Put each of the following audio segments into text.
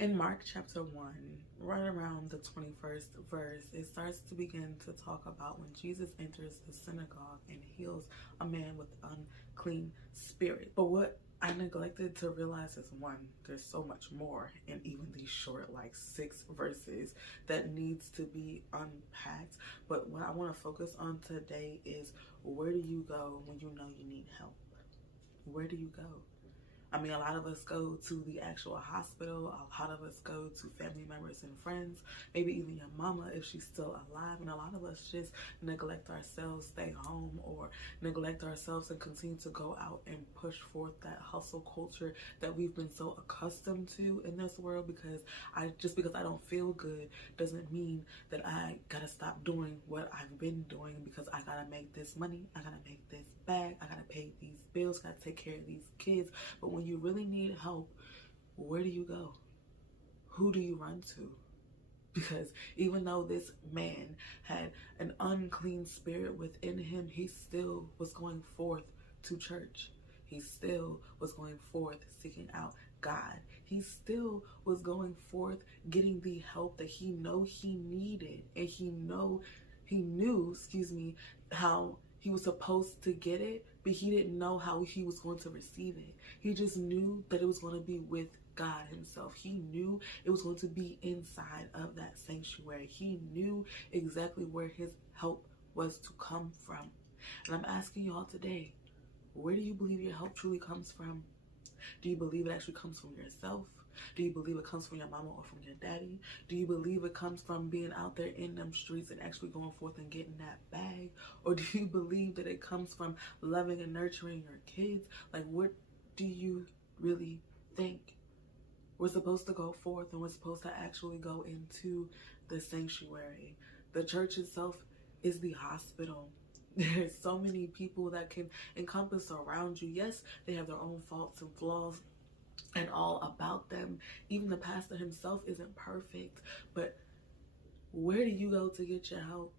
In Mark chapter 1, right around the 21st verse, it starts to begin to talk about when Jesus enters the synagogue and heals a man with unclean spirit. But what I neglected to realize is, one, there's so much more in even these short, like 6 verses that needs to be unpacked. But what I want to focus on today is, where do you go when you know you need help? Where do you go? I mean, a lot of us go to the actual hospital. A lot of us go to family members and friends, maybe even your mama if she's still alive. And a lot of us just neglect ourselves, stay home, or neglect ourselves and continue to go out and push forth that hustle culture that we've been so accustomed to in this world. Because because I don't feel good doesn't mean that I gotta stop doing what I've been doing, because I gotta make this money, I gotta make this bag, I gotta pay these bills, gotta take care of these kids. But when you really need help, where do you go? Who do you run to? Because even though this man had an unclean spirit within him, he still was going forth to church. He still was going forth seeking out God. He still was going forth getting the help that he needed. And he knew, how he was supposed to get it, but he didn't know how he was going to receive it. He just knew that it was going to be with God himself. He knew it was going to be inside of that sanctuary. He knew exactly where his help was to come from. And I'm asking y'all today, where do you believe your help truly comes from? Do you believe it actually comes from yourself? Do you believe it comes from your mama or from your daddy? Do you believe it comes from being out there in them streets and actually going forth and getting that bag? Or do you believe that it comes from loving and nurturing your kids? Like, what do you really think? We're supposed to go forth and we're supposed to actually go into the sanctuary. The church itself is the hospital. There's so many people that can encompass around you. Yes, they have their own faults and flaws and all about them. Even the pastor himself isn't perfect. But where do you go to get your help?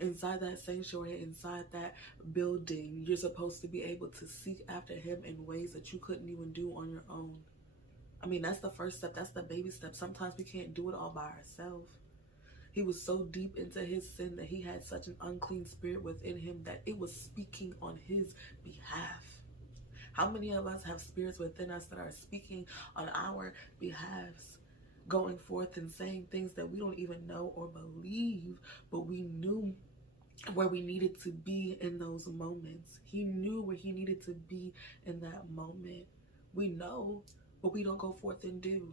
Inside that sanctuary, inside that building, you're supposed to be able to seek after him in ways that you couldn't even do on your own. I mean, that's the first step. That's the baby step. Sometimes we can't do it all by ourselves. He was so deep into his sin that he had such an unclean spirit within him that it was speaking on his behalf. How many of us have spirits within us that are speaking on our behalves, going forth and saying things that we don't even know or believe, but we knew where we needed to be in those moments. He knew where he needed to be in that moment. We know, but we don't go forth and do.